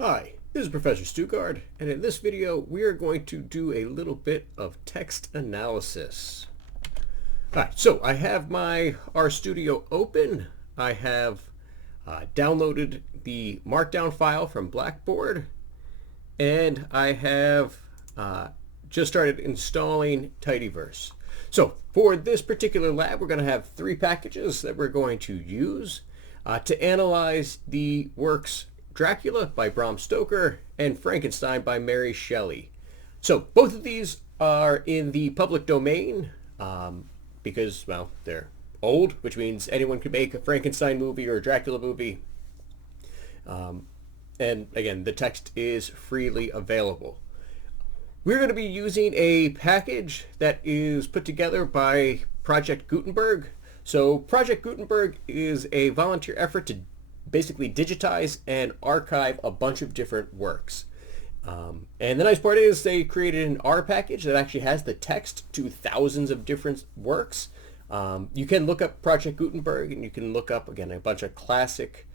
Hi, this is Professor Stugard, and in this video we are going to do a little bit of text analysis. Alright, so I have my RStudio open. I have downloaded the Markdown file from Blackboard, and I have just started installing Tidyverse. So for this particular lab, we're going to have three packages that we're going to use to analyze the works Dracula by Bram Stoker and Frankenstein by Mary Shelley. So both of these are in the public domain because, well, they're old, which means anyone could make a Frankenstein movie or a Dracula movie. And again, the text is freely available. We're going to be using a package that is put together by Project Gutenberg. So Project Gutenberg is a volunteer effort to basically digitize and archive a bunch of different works. And the nice part is they created an R package that actually has the text to thousands of different works. You can look up Project Gutenberg and you can look up, again, a bunch of classic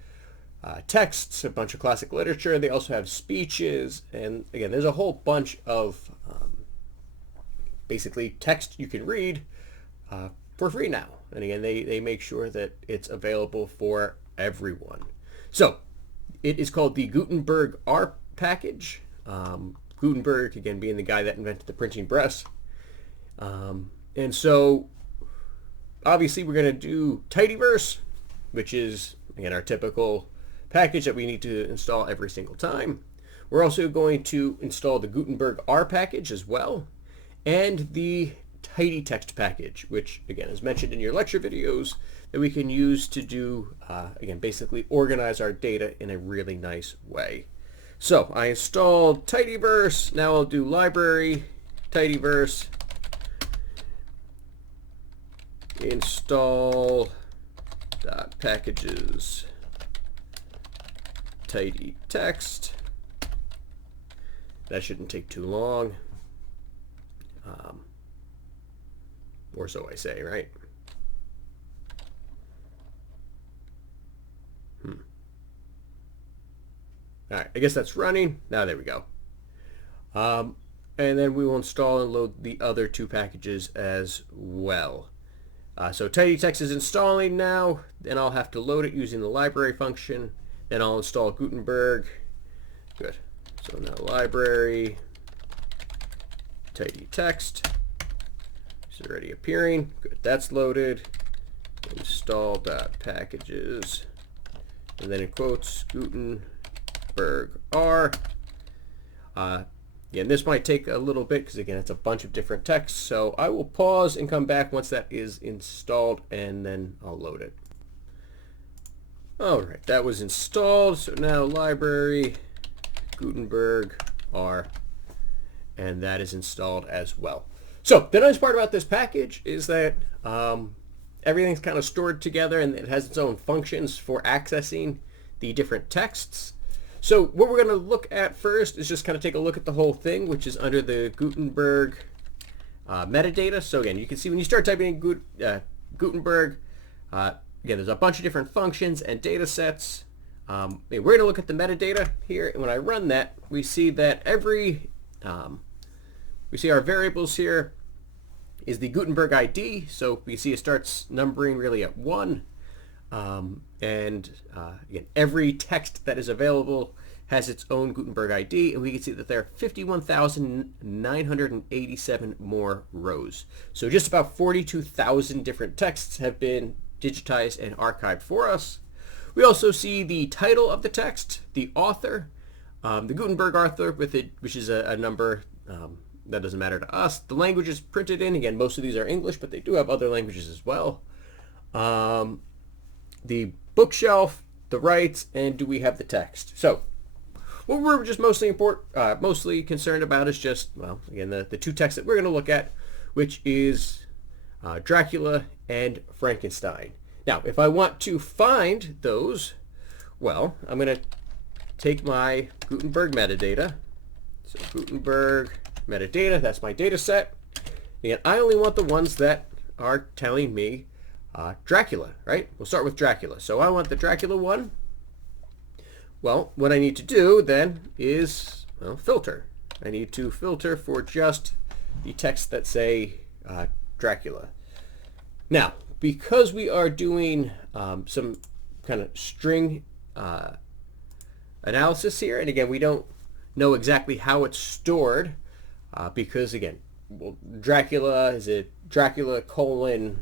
texts, a bunch of classic literature. They also have speeches, and again, there's a whole bunch of basically text you can read for free now. And again, they make sure that it's available for everyone. So it is called the Gutenberg R package. Gutenberg, again, being the guy that invented the printing press. And so obviously we're going to do Tidyverse, which is, again, our typical package that we need to install every single time. We're also going to install the Gutenberg R package as well, and the Tidy Text package, which, again, is mentioned in your lecture videos, that we can use to do, again, basically organize our data in a really nice way. So I installed Tidyverse. Now I'll do library, Tidyverse, install packages, tidy text. That shouldn't take too long. Or so I say, right? All right, I guess that's running. Now there we go. And then we will install and load the other two packages as well. So Tidy Text is installing now. Then I'll have to load it using the library function. Then I'll install Gutenberg. Good. So now library, Tidy Text. It's already appearing. Good. That's loaded. Install.packages. And then in quotes, Gutenberg R. Again, this might take a little bit because, again, it's a bunch of different texts. So I will pause and come back once that is installed, and then I'll load it. All right, that was installed. So now library, Gutenberg R, and that is installed as well. So the nice part about this package is that everything's kind of stored together, and it has its own functions for accessing the different texts. So what we're going to look at first is just kind of take a look at the whole thing, which is under the Gutenberg metadata. So again, you can see when you start typing in Gutenberg, again, there's a bunch of different functions and data sets. We're going to look at the metadata here, and when I run that, we see that we see our variables here is the Gutenberg ID. So we see it starts numbering really at 1. Again, every text that is available has its own Gutenberg ID, and we can see that there are 51,987 more rows. So just about 42,000 different texts have been digitized and archived for us. We also see the title of the text, the author, the Gutenberg author, which is a number that doesn't matter to us. The languages printed in, again, most of these are English, but they do have other languages as well. The bookshelf, the rights, and do we have the text? So what we're just mostly concerned about is just, well, again, the two texts that we're going to look at, which is Dracula and Frankenstein. Now, if I want to find those, well, I'm going to take my Gutenberg metadata. So Gutenberg metadata, that's my data set. And I only want the ones that are telling me Dracula, right? We'll start with Dracula. So I want the Dracula one. well, what I need to do then is, well, filter. I need to filter for just the text that say Dracula. Now, because we are doing some kind of string analysis here, and again, we don't know exactly how it's stored because, again, well, Dracula, is it Dracula colon,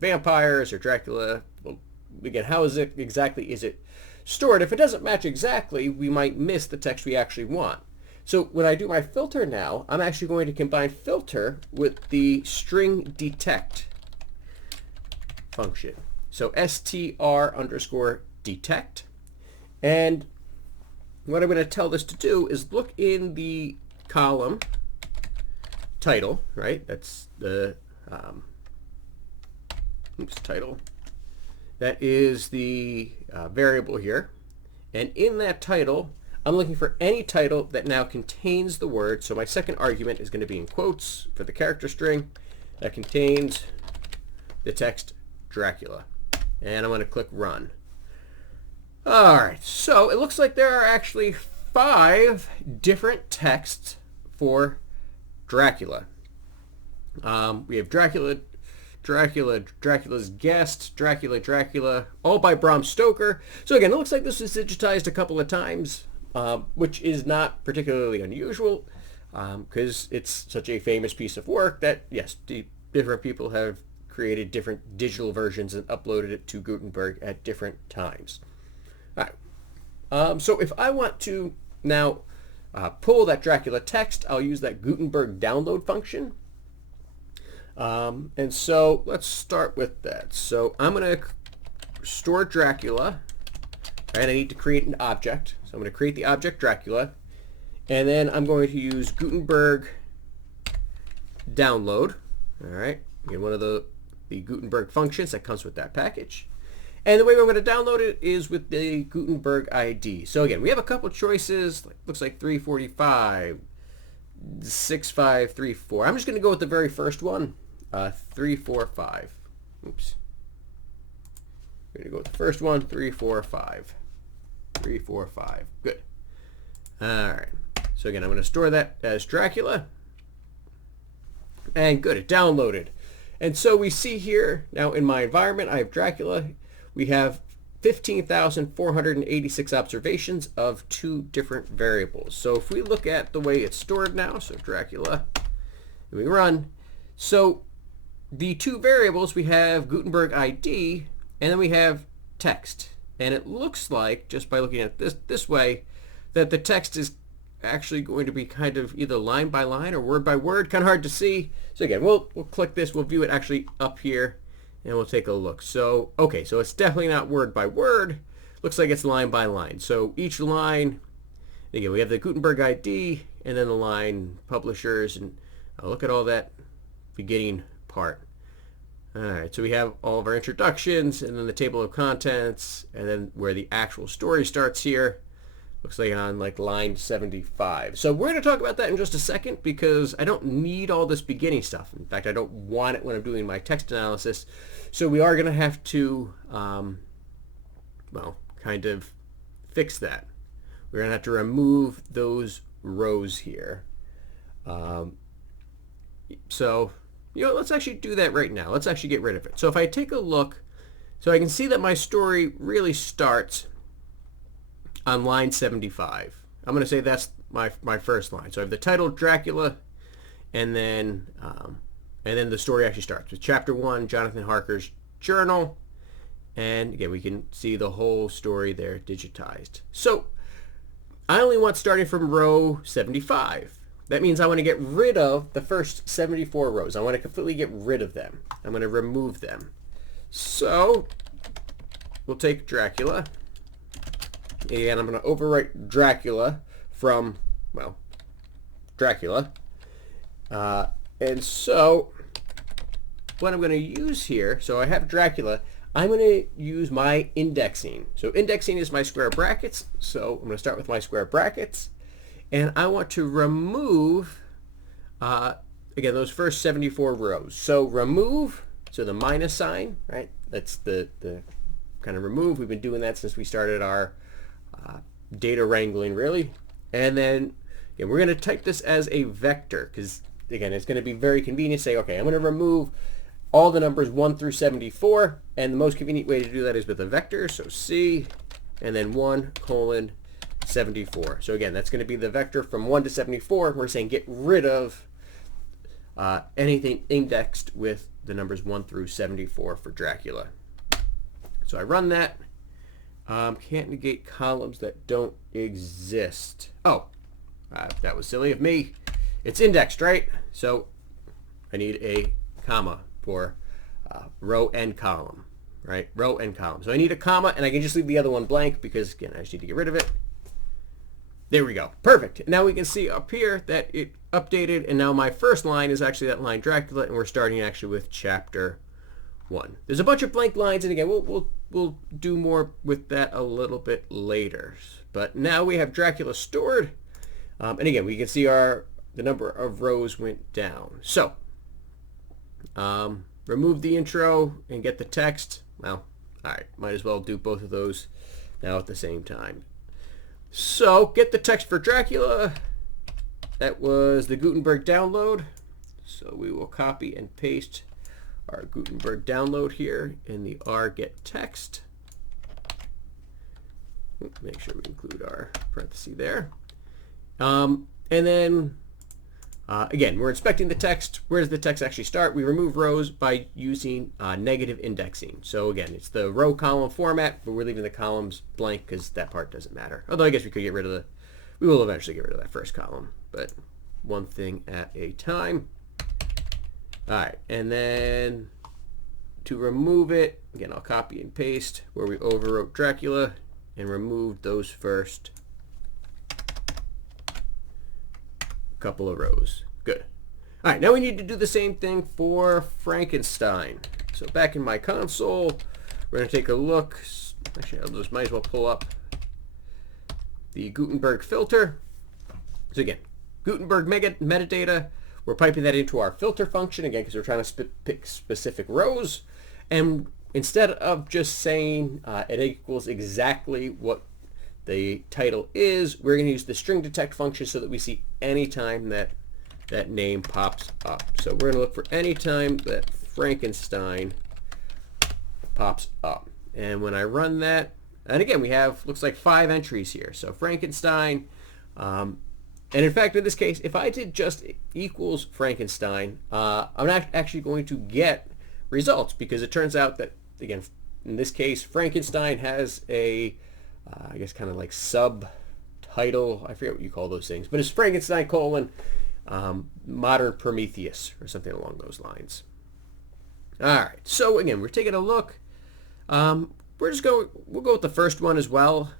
vampires, or Dracula, well, again, how is it exactly, is it stored? If it doesn't match exactly, we might miss the text we actually want. So when I do my filter now, I'm actually going to combine filter with the string detect function. So str_detect. And what I'm going to tell this to do is look in the column title, right? That's the title. That is the variable here. And in that title, I'm looking for any title that now contains the word. So my second argument is going to be in quotes for the character string that contains the text Dracula. And I'm going to click run. All right, so it looks like there are actually 5 different texts for Dracula. We have Dracula, Dracula's Guest, Dracula, all by Bram Stoker. So again, it looks like this was digitized a couple of times, which is not particularly unusual because it's such a famous piece of work that, yes, different people have created different digital versions and uploaded it to Gutenberg at different times. All right. So if I want to now pull that Dracula text, I'll use that Gutenberg download function. And so let's start with that. So I'm going to store Dracula, and I need to create an object. So I'm going to create the object Dracula, and then I'm going to use Gutenberg download. All right, again, one of the Gutenberg functions that comes with that package. And the way I'm going to download it is with the Gutenberg ID. So again, we have a couple choices. Looks like 345, 6534. I'm just going to go with the very first one, 345. Oops. We're going to go with the first one, 345. 345. Good. All right. So again, I'm going to store that as Dracula. And good, it downloaded. And so we see here, now in my environment, I have Dracula. We have 15,486 observations of 2 different variables. So if we look at the way it's stored now, so Dracula, and we run, so the 2 variables, we have Gutenberg ID, and then we have text. And it looks like, just by looking at this way, that the text is actually going to be kind of either line by line or word by word. Kind of hard to see. So again, we'll click this. We'll view it actually up here, and we'll take a look. So, okay, so it's definitely not word by word. Looks like it's line by line. So each line, again, we have the Gutenberg ID, and then the line publishers, and look at all that beginning part. All right, so we have all of our introductions, and then the table of contents, and then where the actual story starts here. Looks like on line 75. So we're going to talk about that in just a second because I don't need all this beginning stuff. In fact, I don't want it when I'm doing my text analysis. So we are going to have to, well, kind of fix that. We're going to have to remove those rows here. So, let's actually do that right now. Let's actually get rid of it. So if I take a look, so I can see that my story really starts on line 75. I'm going to say that's my first line. So I have the title Dracula, and then the story actually starts with chapter 1, Jonathan Harker's journal, and again we can see the whole story there digitized. So I only want starting from row 75. That means I want to get rid of the first 74 rows. I want to completely get rid of them. I'm going to remove them. So we'll take Dracula. And I'm going to overwrite Dracula from, well, Dracula. And so what I'm going to use here, so I have Dracula, I'm going to use my indexing. So indexing is my square brackets. So I'm going to start with my square brackets. And I want to remove, again, those first 74 rows. So remove, so the minus sign, right? That's the kind of remove. We've been doing that since we started our data wrangling really. And then again, we're going to type this as a vector because again, it's going to be very convenient to say, okay, I'm going to remove all the numbers 1 through 74, and the most convenient way to do that is with a vector. So C and then 1:74. So again, that's going to be the vector from 1 to 74. We're saying get rid of anything indexed with the numbers 1 through 74 for Dracula. So I run that. Can't negate columns that don't exist. Oh, that was silly of me. It's indexed, right? So I need a comma for row and column, right? Row and column. So I need a comma, and I can just leave the other one blank because, again, I just need to get rid of it. There we go. Perfect. Now we can see up here that it updated, and now my first line is actually that line Dracula, and we're starting actually with chapter 1. There's a bunch of blank lines, and again, we'll do more with that a little bit later. But now we have Dracula stored, and again, we can see the number of rows went down. So remove the intro and get the text. Well, all right, might as well do both of those now at the same time. So get the text for Dracula. That was the Gutenberg download. So we will copy and paste our Gutenberg download here in the get text. Make sure we include our parenthesis there. And then again, we're inspecting the text. Where does the text actually start? We remove rows by using negative indexing. So again, it's the row column format, but we're leaving the columns blank because that part doesn't matter. Although I guess we could get rid of we will eventually get rid of that first column, but one thing at a time. All right, and then to remove it, again, I'll copy and paste where we overwrote Dracula and remove those first couple of rows. Good. All right, now we need to do the same thing for Frankenstein. So back in my console, we're going to take a look. Actually, I just might as well pull up the Gutenberg filter. So again, Gutenberg metadata, we're piping that into our filter function, again, because we're trying to pick specific rows. And instead of just saying it equals exactly what the title is, we're going to use the string detect function so that we see any time that that name pops up. So we're going to look for any time that Frankenstein pops up. And when I run that, and again, we have, looks like 5 entries here. So Frankenstein, and in fact, in this case, if I did just equals Frankenstein, I'm not actually going to get results because it turns out that, again, in this case, Frankenstein has a, I guess kind of like subtitle. I forget what you call those things, but it's Frankenstein colon modern Prometheus or something along those lines. All right, so again, we're taking a look. We'll go with the first one as well,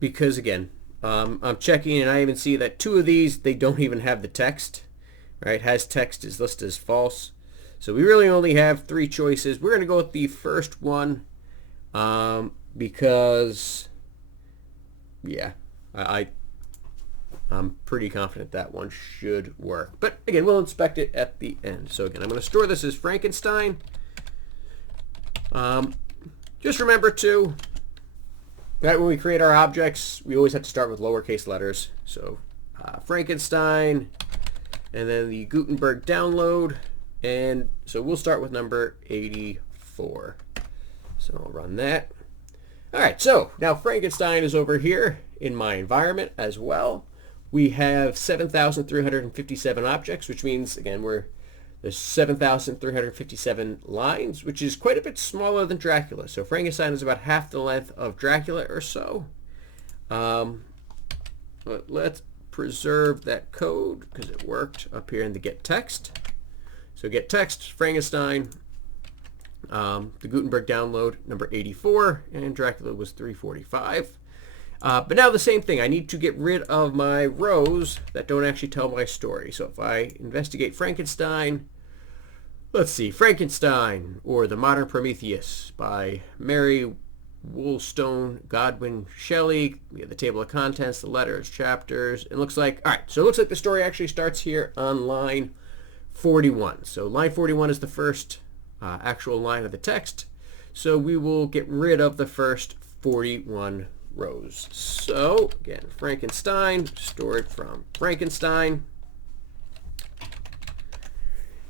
because again, I'm checking and I even see that 2 of these, they don't even have the text, right? Has text is listed as false. So we really only have 3 choices. We're going to go with the first one because, yeah, I'm pretty confident that one should work. But again, we'll inspect it at the end. So again, I'm going to store this as Frankenstein. Just remember too, that when we create our objects, we always have to start with lowercase letters. So Frankenstein, and then the Gutenberg download. And so we'll start with number 84. So I'll run that. All right, so now Frankenstein is over here in my environment as well. We have 7,357 objects, which means, again, there's 7,357 lines, which is quite a bit smaller than Dracula. So Frankenstein is about half the length of Dracula or so. But let's preserve that code because it worked up here in the get text. So get text, Frankenstein, the Gutenberg download, number 84, and Dracula was 345. But now the same thing. I need to get rid of my rows that don't actually tell my story. So if I investigate Frankenstein, let's see, Frankenstein, or The Modern Prometheus by Mary Wollstone Godwin Shelley. We have the table of contents, the letters, chapters. It looks like, all right, so it looks like the story actually starts here on line 41. So line 41 is the first actual line of the text. So we will get rid of the first 41 rows. So again, Frankenstein, stored from Frankenstein.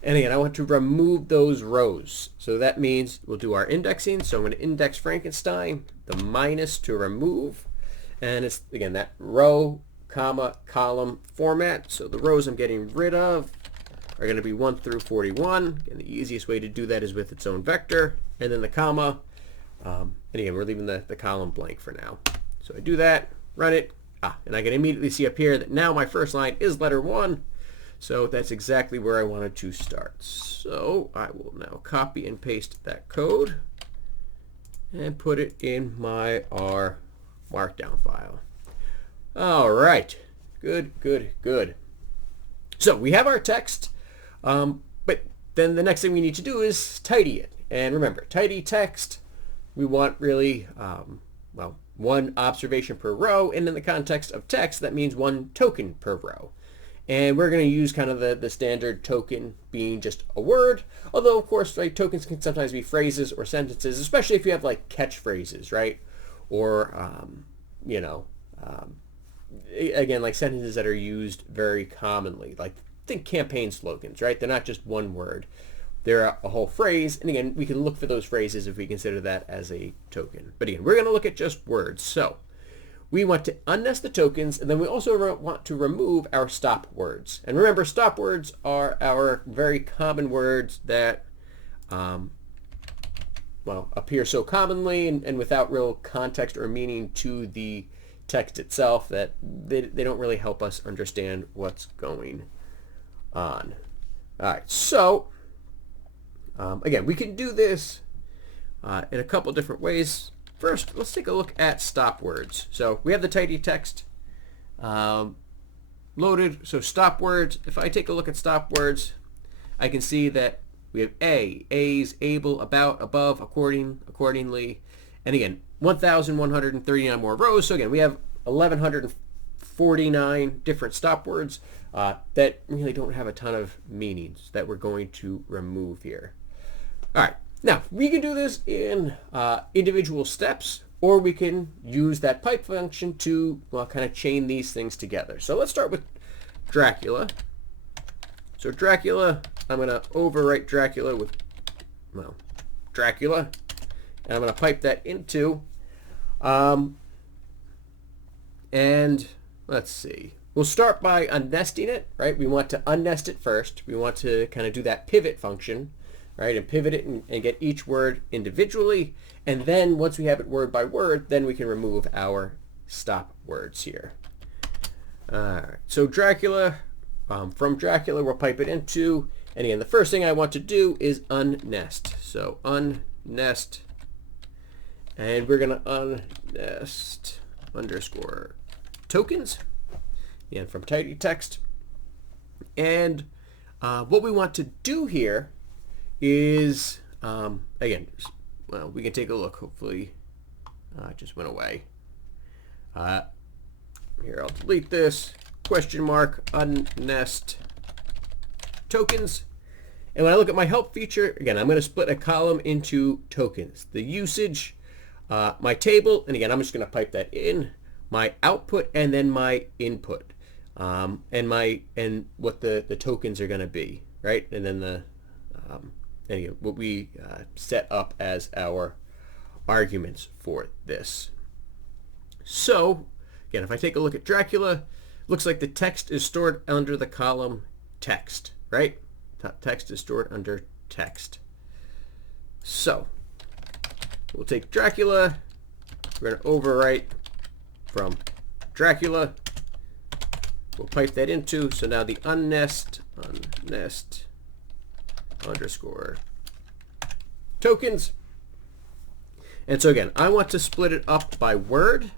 And again, I want to remove those rows. So that means we'll do our indexing. So I'm going to index Frankenstein, the minus to remove. And it's, again, that row, comma, column format. So the rows I'm getting rid of are going to be 1 through 41. And the easiest way to do that is with its own vector. And then the comma. And again, we're leaving the column blank for now. So I do that, run it. And I can immediately see up here that now my first line is letter 1. So that's exactly where I wanted to start. So I will now copy and paste that code and put it in my R Markdown file. All right, good. So we have our text, but then the next thing we need to do is tidy it. And remember, tidy text, we want really, well, 1 observation per row, and in the context of text, that means 1 token per row. And we're going to use kind of the standard token being just a word. Although, of course, like, tokens can sometimes be phrases or sentences, especially if you have like catchphrases, right? Or, you know, again, like sentences that are used very commonly. Like, think campaign slogans, right? They're not just one word. They're a whole phrase. And again, we can look for those phrases if we consider that as a token. But again, we're going to look at just words. So we want to unnest the tokens, and then we also want to remove our stop words. And remember, stop words are our very common words that well, appear so commonly and without real context or meaning to the text itself that they don't really help us understand what's going on. All right, so again, we can do this in a couple different ways. First, let's take a look at stop words. So we have the tidy text loaded. So stop words, if I take a look at stop words, I can see that we have A's, able, about, above, accordingly. And again, 1,139 more rows. So again, we have 1,149 different stop words that really don't have a ton of meanings that we're going to remove here. All right. Now, we can do this in individual steps, or we can use that pipe function to, well, kind of chain these things together. So let's start with Dracula. So Dracula, I'm going to overwrite Dracula with, well, Dracula. And I'm going to pipe that into, and let's see. We'll start by unnesting it, right? We want to unnest it first. We want to kind of do that pivot function, right, and pivot it and get each word individually. And then once we have it word by word, then we can remove our stop words here. All right, so Dracula, from Dracula, we'll pipe it into, and again, the first thing I want to do is unnest. So unnest, and we're going to unnest underscore tokens, and from tidy text. And what we want to do here is, again, well, we can take a look. Hopefully it just went away. Here, I'll delete this. Question mark, unnest tokens. And when I look at my help feature, again, I'm going to split a column into tokens. The usage, my table, and again, I'm just going to pipe that in, my output, and then my input, and what the tokens are going to be, right? And then the anyway, what we set up as our arguments for this. So again, if I take a look at Dracula, looks like the text is stored under the column text, right? Text is stored under text. So we'll take Dracula, we're going to overwrite from Dracula, we'll pipe that into, so now the unnest underscore tokens. And so again, I want to split it up by word.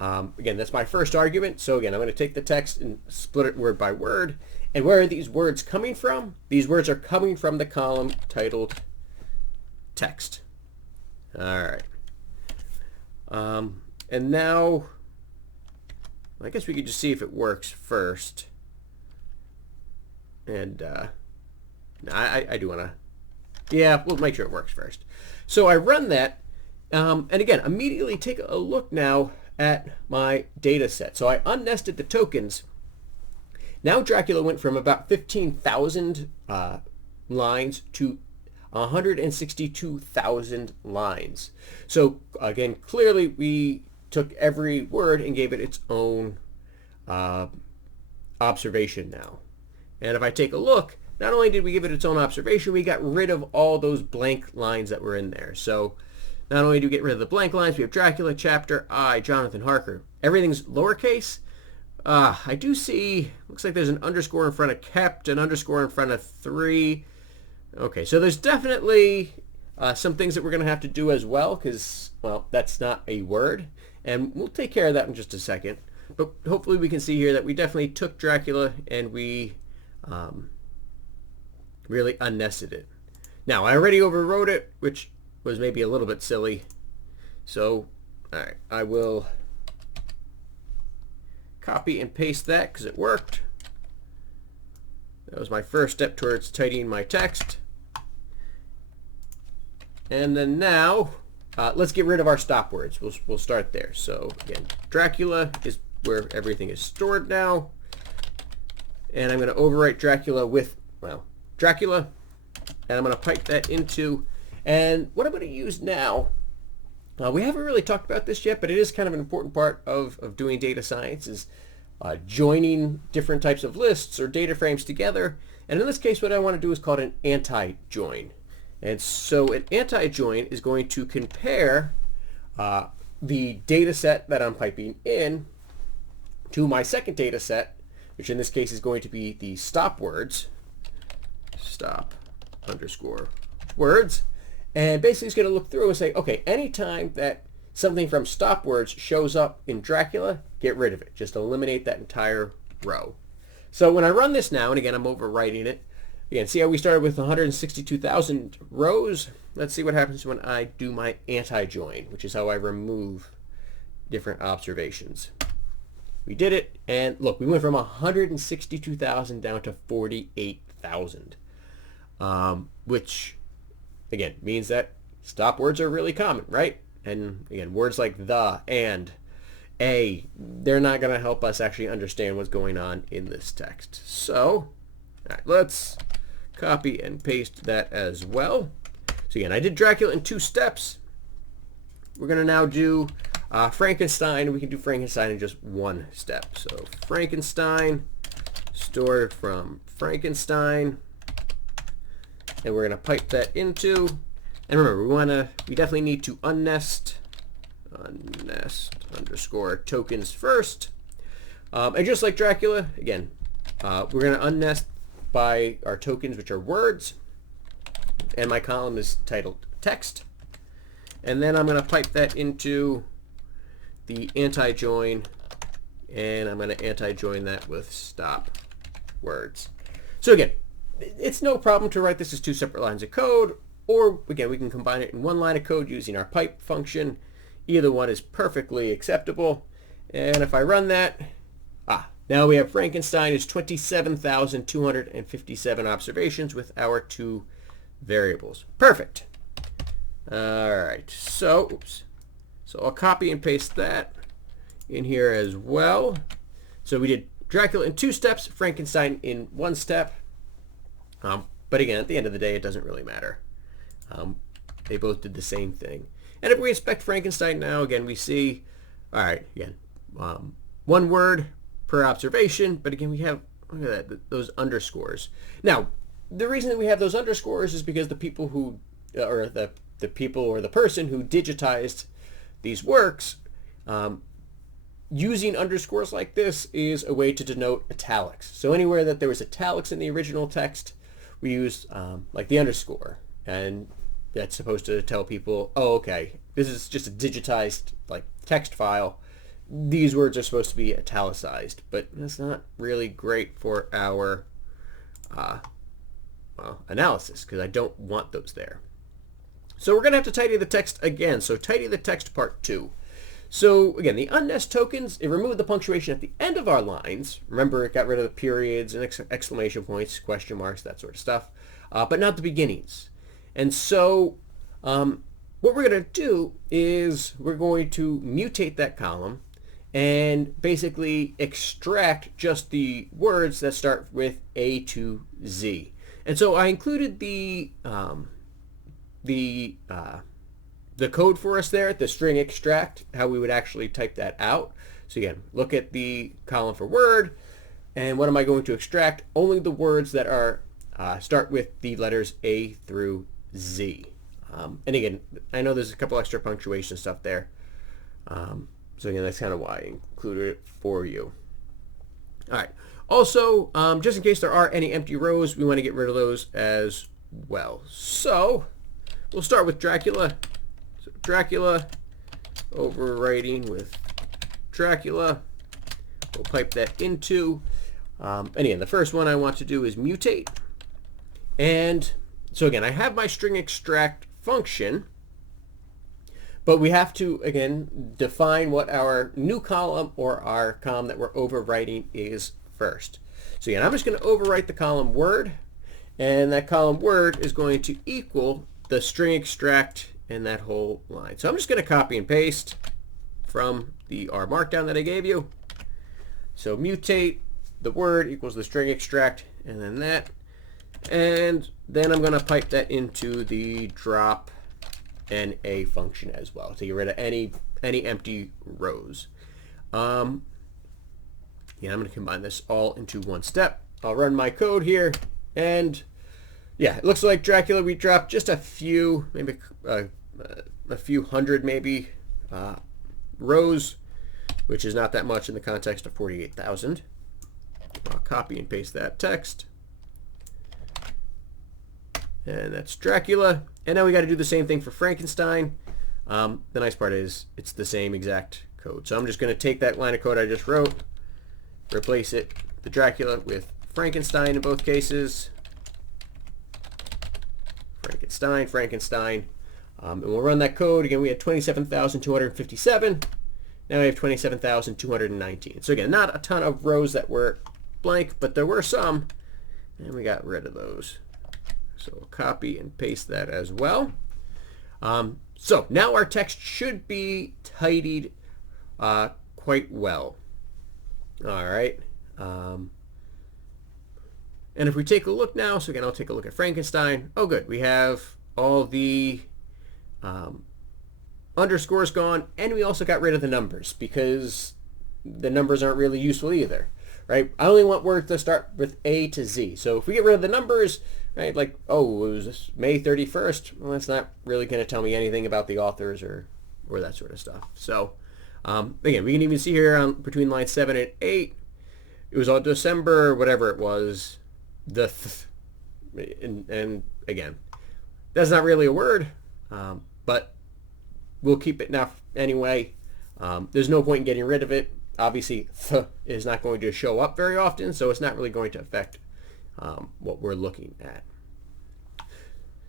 Again, that's my first argument. So again, I'm going to take the text and split it word by word. And where are these words coming from? These words are coming from the column titled text. All right. And now, I guess we could just see if it works first. And I do want to, yeah, we'll make sure it works first. So I run that, And again, immediately take a look now at my data set. So I unnested the tokens. Now Dracula went from about 15,000 lines to 162,000 lines. So again, clearly we took every word and gave it its own observation now. And if I take a look, not only did we give it its own observation, we got rid of all those blank lines that were in there. So not only do we get rid of the blank lines, we have Dracula, chapter, I, Jonathan Harker. Everything's lowercase. I do see, looks like there's an underscore in front of kept, an underscore in front of 3. Okay, so there's definitely some things that we're going to have to do as well because, well, that's not a word. And we'll take care of that in just a second. But hopefully we can see here that we definitely took Dracula and we really unnested it. Now, I already overwrote it, which was maybe a little bit silly. So, all right, I will copy and paste that because it worked. That was my first step towards tidying my text. And then now, let's get rid of our stop words. We'll start there. So again, Dracula is where everything is stored now. And I'm going to overwrite Dracula with, well, Dracula. And I'm going to pipe that into, and what I'm going to use now, we haven't really talked about this yet, but it is kind of an important part of doing data science is joining different types of lists or data frames together. And in this case, what I want to do is called an anti-join. And so an anti-join is going to compare the data set that I'm piping in to my second data set, which in this case is going to be the stop words, stop underscore words. And basically it's going to look through and say, okay, anytime that something from stop words shows up in Dracula, get rid of it. Just eliminate that entire row. So when I run this now, and again, I'm overwriting it. Again, see how we started with 162,000 rows? Let's see what happens when I do my anti-join, which is how I remove different observations. We did it, and look, we went from 162,000 down to 48,000, which, again, means that stop words are really common, right? And again, words like the, and, a, they're not going to help us actually understand what's going on in this text. So, all right, let's copy and paste that as well. So again, I did Dracula in 2 steps. We're going to now do Frankenstein. We can do Frankenstein in just 1 step. So Frankenstein, stored from Frankenstein. And we're going to pipe that into, and remember, we definitely need to unnest underscore tokens first. And just like Dracula, again, we're going to unnest by our tokens, which are words. And my column is titled text. And then I'm going to pipe that into the anti-join, and I'm going to anti-join that with stop words. So again, it's no problem to write this as 2 separate lines of code, or again, we can combine it in 1 line of code using our pipe function. Either one is perfectly acceptable. And if I run that, now we have Frankenstein is 27,257 observations with our 2 variables. Perfect. All right, so I'll copy and paste that in here as well. So we did Dracula in 2 steps, Frankenstein in 1 step. But again, at the end of the day, it doesn't really matter. They both did the same thing. And if we inspect Frankenstein now, again, we see, all right, again, 1 word per observation. But again, we have, look at that, those underscores. Now, the reason that we have those underscores is because the people who, or the people or the person who digitized these works, using underscores like this is a way to denote italics. So anywhere that there was italics in the original text, we use like the underscore, and that's supposed to tell people, oh, okay, this is just a digitized like text file. These words are supposed to be italicized, but that's not really great for our analysis because I don't want those there. So we're going to have to tidy the text again. So tidy the text part 2. So again, the unnest tokens, it removed the punctuation at the end of our lines. Remember, it got rid of the periods and exclamation points, question marks, that sort of stuff, but not the beginnings. And so what we're going to do is we're going to mutate that column and basically extract just the words that start with A to Z. And so I included the code for us there, the string extract, how we would actually type that out. So again, look at the column for word, and what am I going to extract? Only the words that are start with the letters A through Z. And again, I know there's a couple extra punctuation stuff there. So again, that's kind of why I included it for you. All right. Also, just in case there are any empty rows, we want to get rid of those as well. So we'll start with Dracula. So Dracula, overwriting with Dracula. We'll pipe that into. And again, the first one I want to do is mutate. And so again, I have my string extract function, but we have to, again, define what our new column or our column that we're overwriting is first. So again, I'm just going to overwrite the column word, and that column word is going to equal the string extract in that whole line. So I'm just going to copy and paste from the R markdown that I gave you. So mutate the word equals the string extract, and then that. And then I'm going to pipe that into the drop NA function as well to get rid of any empty rows. Yeah, I'm going to combine this all into one step. I'll run my code here, and yeah, it looks like Dracula, we dropped just a few, maybe a few hundred maybe rows, which is not that much in the context of 48,000. I'll copy and paste that text. And that's Dracula. And now we got to do the same thing for Frankenstein. The nice part is it's the same exact code. So I'm just going to take that line of code I just wrote, replace it, the Dracula, with Frankenstein in both cases. Frankenstein, Frankenstein. And we'll run that code. Again, we had 27,257. Now we have 27,219. So again, not a ton of rows that were blank, but there were some, and we got rid of those. So we'll copy and paste that as well. So now our text should be tidied quite well. All right. And if we take a look now, so again, I'll take a look at Frankenstein. Oh, good. We have all the underscores gone, and we also got rid of the numbers because the numbers aren't really useful either, right? I only want words that start with A to Z. So if we get rid of the numbers, right, like, oh, it was May 31st, well, that's not really going to tell me anything about the authors or that sort of stuff. So again, we can even see here on between lines 7 and 8, it was on December, whatever it was, and again, that's not really a word, but we'll keep it now anyway. There's no point in getting rid of it. Obviously, th is not going to show up very often, so it's not really going to affect what we're looking at.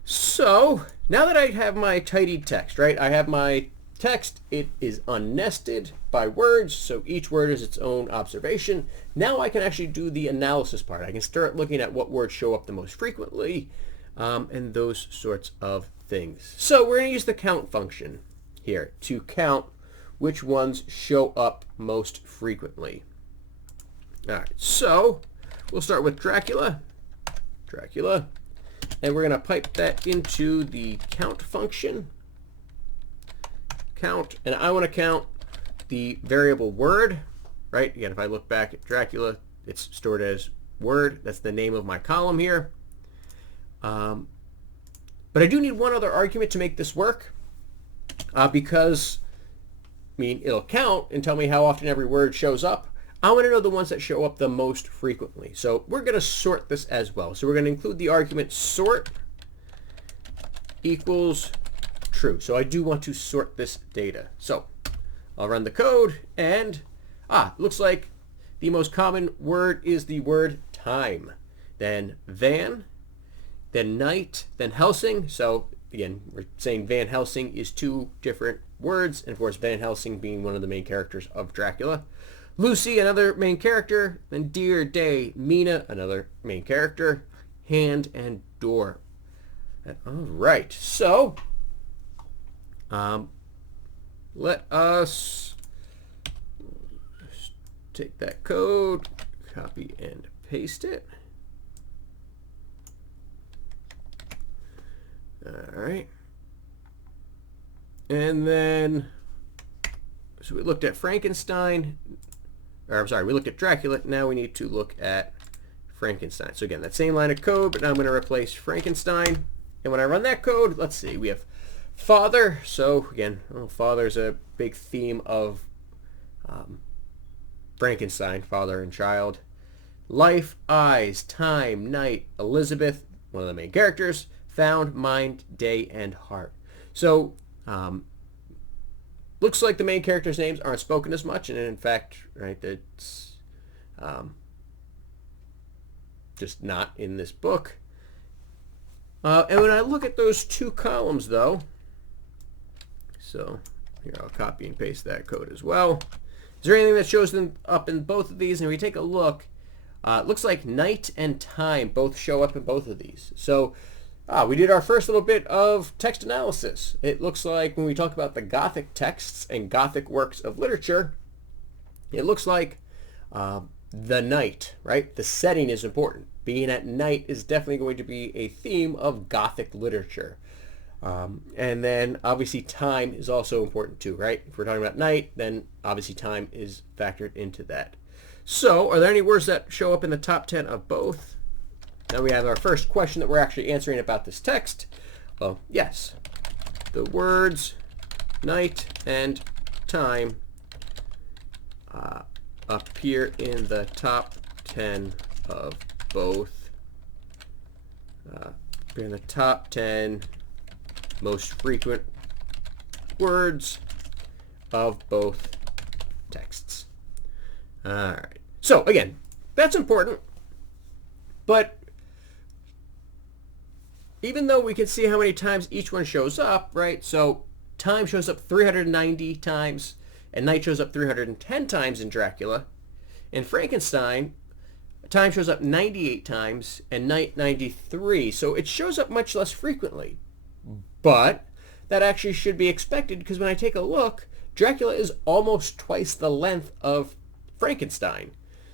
So now that I have my tidied text, right, I have my text, it is unnested by words, so each word is its own observation. Now I can actually do the analysis part. I can start looking at what words show up the most frequently and those sorts of things. So we're going to use the count function here to count which ones show up most frequently. All right, so we'll start with Dracula, and we're going to pipe that into the count function. Count, and I want to count the variable word, right? Again, if I look back at Dracula, it's stored as word. That's the name of my column here. But I do need one other argument to make this work, because, I mean, it'll count and tell me how often every word shows up. I want to know the ones that show up the most frequently. So we're going to sort this as well. So we're going to include the argument sort equals true. So I do want to sort this data. So I'll run the code, and looks like the most common word is the word time, then van, then night, then Helsing. So again, we're saying Van Helsing is two different words, and of course Van Helsing being one of the main characters of Dracula. Lucy, another main character, then dear, day, Mina, another main character, hand, and door. All right, so let us take that code, copy and paste it. All right. And then, so we looked at Frankenstein, or I'm sorry, we looked at Dracula. Now we need to look at Frankenstein. So again, that same line of code, but now I'm going to replace Frankenstein. And when I run that code, let's see, we have father. So again, father's a big theme of Frankenstein, father and child. Life, eyes, time, night, Elizabeth, one of the main characters, found, mind, day, and heart. So looks like the main characters' names aren't spoken as much, and in fact, right, that's just not in this book. And when I look at those two columns, though, so here I'll copy and paste that code as well. Is there anything that shows them up in both of these? And we take a look. It looks like night and time both show up in both of these. So we did our first little bit of text analysis. It looks like when we talk about the Gothic texts and Gothic works of literature, it looks like the night, right? The setting is important. Being at night is definitely going to be a theme of Gothic literature. And then obviously time is also important too, right? If we're talking about night, then obviously time is factored into that. So are there any words that show up in the top 10 of both? Now we have our first question that we're actually answering about this text. Well, yes. The words night and time appear in the top 10 of both. Appear in the top 10 most frequent words of both texts. All right. So again, that's important, but even though we can see how many times each one shows up, right? So time shows up 390 times, and night shows up 310 times in Dracula. In Frankenstein, time shows up 98 times, and night 93. So it shows up much less frequently. But that actually should be expected, because when I take a look, Dracula is almost twice the length of Frankenstein.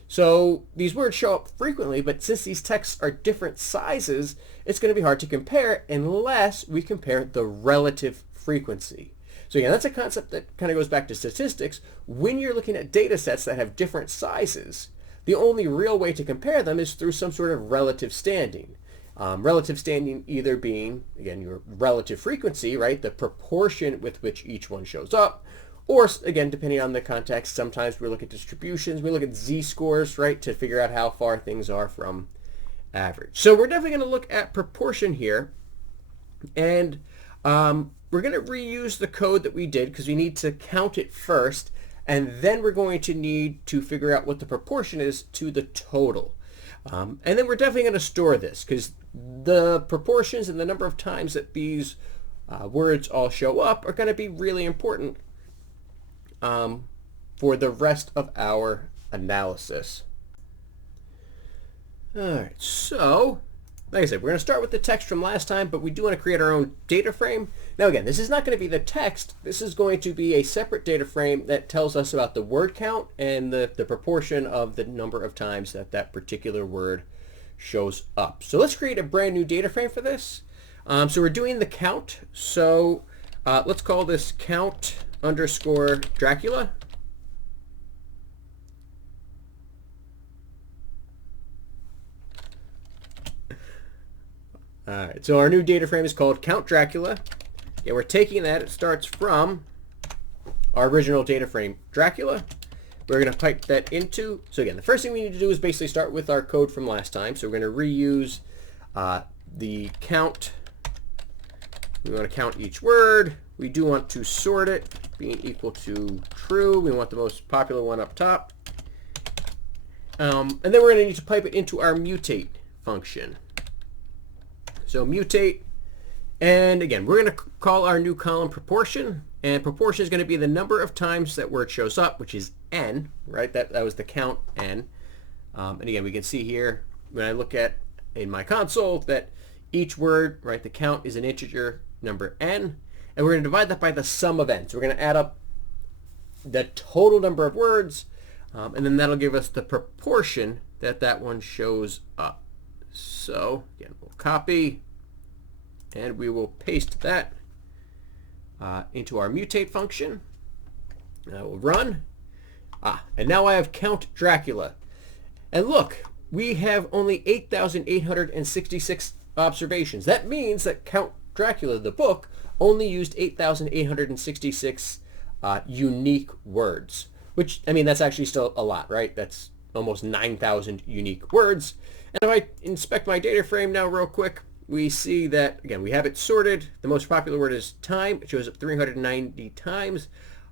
So these words show up frequently, but since these texts are different sizes, it's going to be hard to compare unless we compare the relative frequency. So again, that's a concept that kind of goes back to statistics. When you're looking at data sets that have different sizes, the only real way to compare them is through some sort of relative standing. Relative standing either being, again, your relative frequency, right, the proportion with which each one shows up, or, again, depending on the context, sometimes we look at distributions, we look at z-scores, right, to figure out how far things are from average. So we're definitely going to look at proportion here, and we're going to reuse the code that we did because we need to count it first, and then we're going to need to figure out what the proportion is to the total. And then we're definitely going to store this because the proportions and the number of times that these words all show up are going to be really important for the rest of our analysis. All right, so like I said, we're going to start with the text from last time, but we do want to create our own data frame. Now again, this is not going to be the text. This is going to be a separate data frame that tells us about the word count and the proportion of the number of times that that particular word shows up. So let's create a brand new data frame for this. So we're doing the count. So let's call this count underscore Dracula. All right, so our new data frame is called Count Dracula. Yeah, we're taking that. It starts from our original data frame, Dracula. We're going to pipe that into, so again, the first thing we need to do is basically start with our code from last time. So we're going to reuse the count. We want to count each word. We do want to sort it, being equal to true. We want the most popular one up top. And then we're going to need to pipe it into our mutate function. So mutate, and again, we're going to call our new column proportion, and proportion is going to be the number of times that word shows up, which is n, right? That was the count n. And again, we can see here when I look at in my console that each word, right, the count is an integer number n, and we're going to divide that by the sum of n. So we're going to add up the total number of words, and then that'll give us the proportion that that one shows up. So again, we'll copy, and we will paste that into our mutate function. We'll run. And now I have count Dracula. And look, we have only 8,866 observations. That means that Count Dracula, the book, only used 8,866 unique words, which, I mean, that's actually still a lot, right? That's almost 9,000 unique words. And if I inspect my data frame now real quick, we see that, again, we have it sorted. The most popular word is time. It shows up 390 times.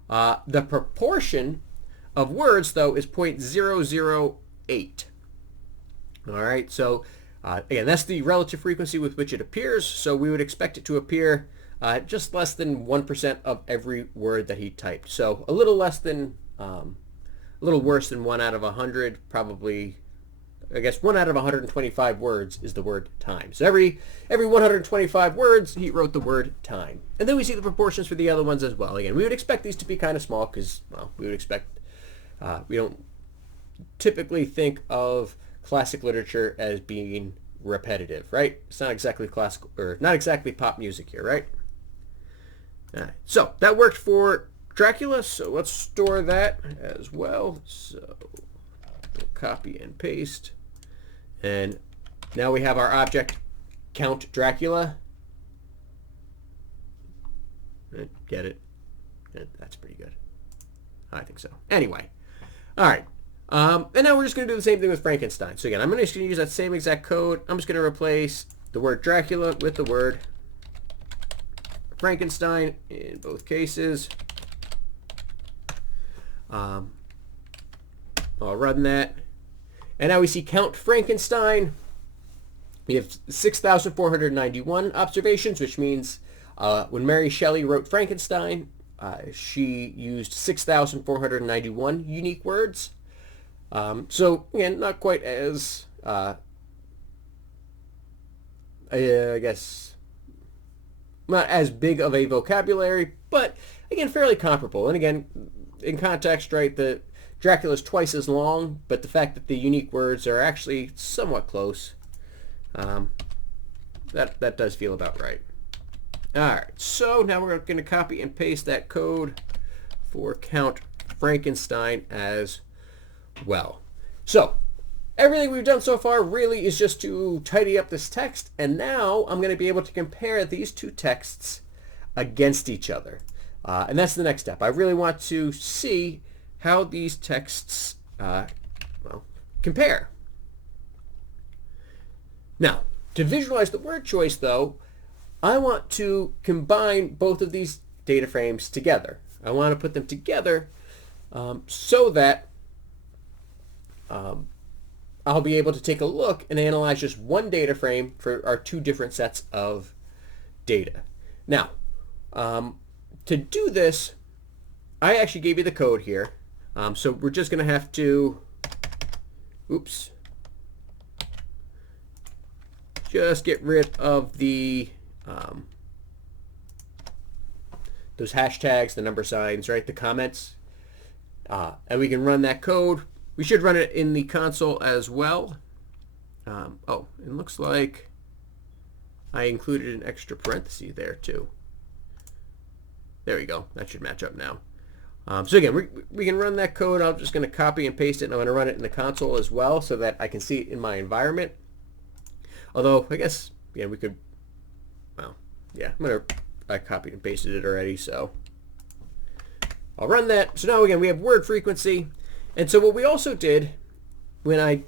The proportion of words, though, is 0.008. All right, so again, that's the relative frequency with which it appears. So we would expect it to appear just less than 1% of every word that he typed. So a little less than, a little worse than 1 out of 100, probably. I guess 1 out of 125 words is the word time. So every 125 words, he wrote the word time. And then we see the proportions for the other ones as well. Again, we would expect these to be kind of small because, well, we would expect, we don't typically think of classic literature as being repetitive, right? It's not exactly classical, or not exactly pop music here, right? All right. So that worked for Dracula, so let's store that as well. So we'll copy and paste. And now we have our object Count Dracula. Get it? That's pretty good. I think so. Anyway. All right. And now we're just going to do the same thing with Frankenstein. So again, I'm just going to use that same exact code. I'm just going to replace the word Dracula with the word Frankenstein in both cases. I'll run that. And now we see Count Frankenstein. We have 6,491 observations, which means when Mary Shelley wrote Frankenstein, she used 6,491 unique words. So, again, not quite as, I guess, not as big of a vocabulary, but, again, fairly comparable. And, again, in context, right, the Dracula's twice as long, but the fact that the unique words are actually somewhat close, that does feel about right. All right, so now we're going to copy and paste that code for Count Frankenstein as well. So everything we've done so far really is just to tidy up this text, and now I'm going to be able to compare these two texts against each other. And that's the next step. I really want to see how these texts compare. Now, to visualize the word choice, though, I want to combine both of these data frames together. I want to put them together so that I'll be able to take a look and analyze just one data frame for our two different sets of data. Now, to do this, I actually gave you the code here. So we're just going to have to, just get rid of the those hashtags, the number signs, right, the comments, and we can run that code. We should run it in the console as well. Oh, it looks like I included an extra parenthesis there too. There we go. That should match up now. So again, we can run that code. I'm just going to copy and paste it, and I'm going to run it in the console as well so that I can see it in my environment. Although, I guess, yeah, we could, well, yeah, I copied and pasted it already, so I'll run that. So now, again, we have word frequency. And so what we also did when I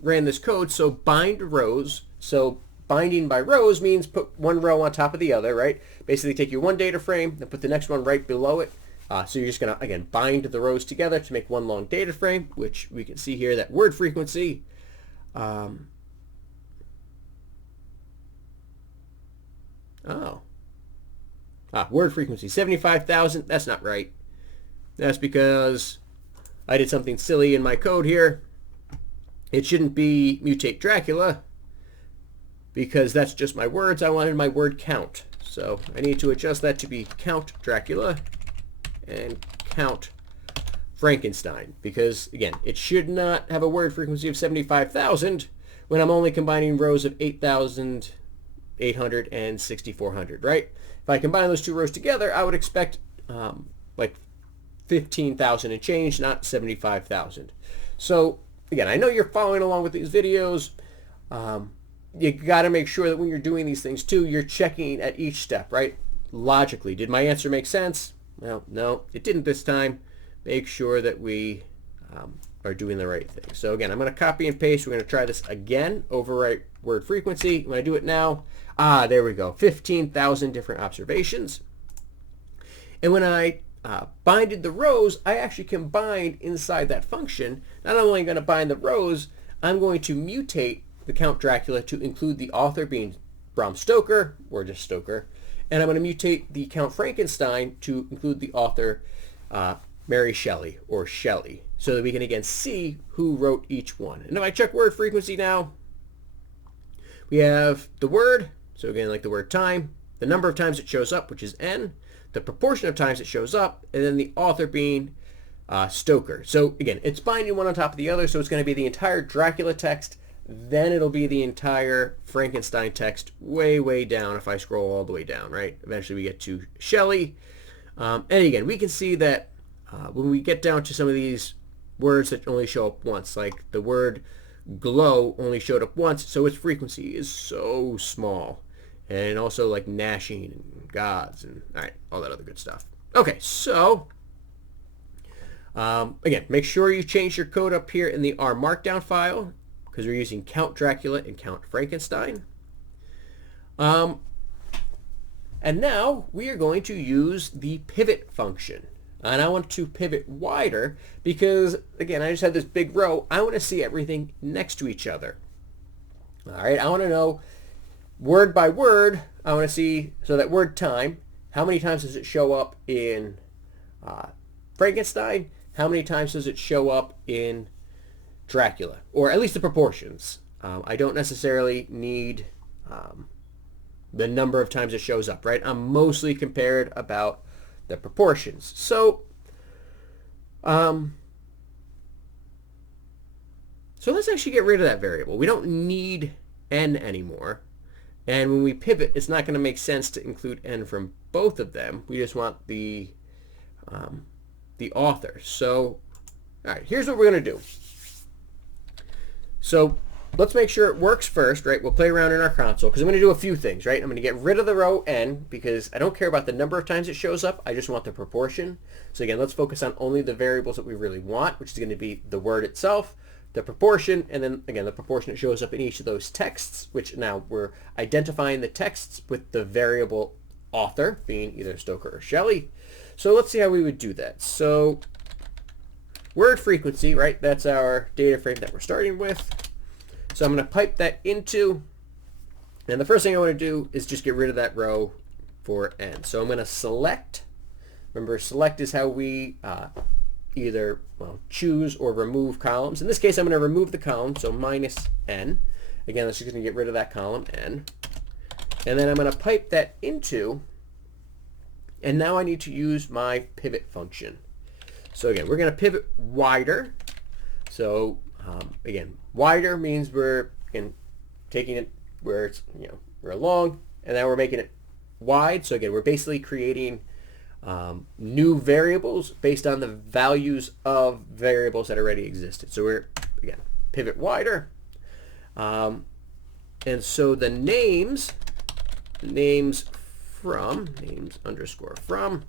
ran this code, so bind rows, so binding by rows means put one row on top of the other, right? Basically take your one data frame and put the next one right below it. So you're just going to, again, bind the rows together to make one long data frame, which we can see here that word frequency. Word frequency, 75,000. That's not right. That's because I did something silly in my code here. It shouldn't be mutate Dracula because that's just my words. I wanted my word count. So I need to adjust that to be count Dracula and count Frankenstein, because again, it should not have a word frequency of 75,000 when I'm only combining rows of 8,800 and 6,400, right? If I combine those two rows together, I would expect like 15,000 and change, not 75,000. So again, I know you're following along with these videos. You got to make sure that when you're doing these things too, you're checking at each step, right? Logically, did my answer make sense? Well, no, it didn't this time. Make sure that we are doing the right thing. So again, I'm going to copy and paste. We're going to try this again. Overwrite word frequency. When I do it now, there we go. 15,000 different observations. And when I binded the rows, I actually combined inside that function. Not only am I going to bind the rows, I'm going to mutate the count Dracula to include the author being Bram Stoker, or just Stoker, and I'm going to mutate the count Frankenstein to include the author Mary Shelley, or Shelley, so that we can again see who wrote each one. And if I check word frequency now, we have the word, so again like the word time, the number of times it shows up, which is n, the proportion of times it shows up, and then the author being Stoker. So again, it's binding one on top of the other, so it's going to be the entire Dracula text, then it'll be the entire Frankenstein text way, way down if I scroll all the way down, right? Eventually we get to Shelley. And again, we can see that when we get down to some of these words that only show up once, like the word glow only showed up once, so its frequency is so small. And also like gnashing and gods and all that other good stuff. Okay, so again, make sure you change your code up here in the R Markdown file, because we're using count Dracula and count Frankenstein. And now we are going to use the pivot function. And I want to pivot wider because, again, I just have this big row. I want to see everything next to each other. All right, I want to know word by word. I want to see, so that word time, how many times does it show up in Frankenstein? How many times does it show up in Dracula, or at least the proportions. I don't necessarily need the number of times it shows up, right? I'm mostly compared about the proportions. So, so let's actually get rid of that variable. We don't need n anymore. And when we pivot, it's not going to make sense to include n from both of them. We just want the author. So, all right, here's what we're going to do. So let's make sure it works first, right? We'll play around in our console because I'm going to do a few things, right? I'm going to get rid of the row n because I don't care about the number of times it shows up. I just want the proportion. So again, let's focus on only the variables that we really want, which is going to be the word itself, the proportion, and then again, the proportion that shows up in each of those texts, which now we're identifying the texts with the variable author being either Stoker or Shelley. So let's see how we would do that. So word frequency, right? That's our data frame that we're starting with. So I'm going to pipe that into, and the first thing I want to do is just get rid of that row for n. So I'm going to select. Remember, select is how we either choose or remove columns. In this case, I'm going to remove the column, so minus n. Again, that's just going to get rid of that column, n. And then I'm going to pipe that into, and now I need to use my pivot function. So again, we're going to pivot wider. So again, wider means we're taking it where it's, we're long, and now we're making it wide. So again, we're basically creating new variables based on the values of variables that already existed. So we're, again, pivot wider. And so the names underscore from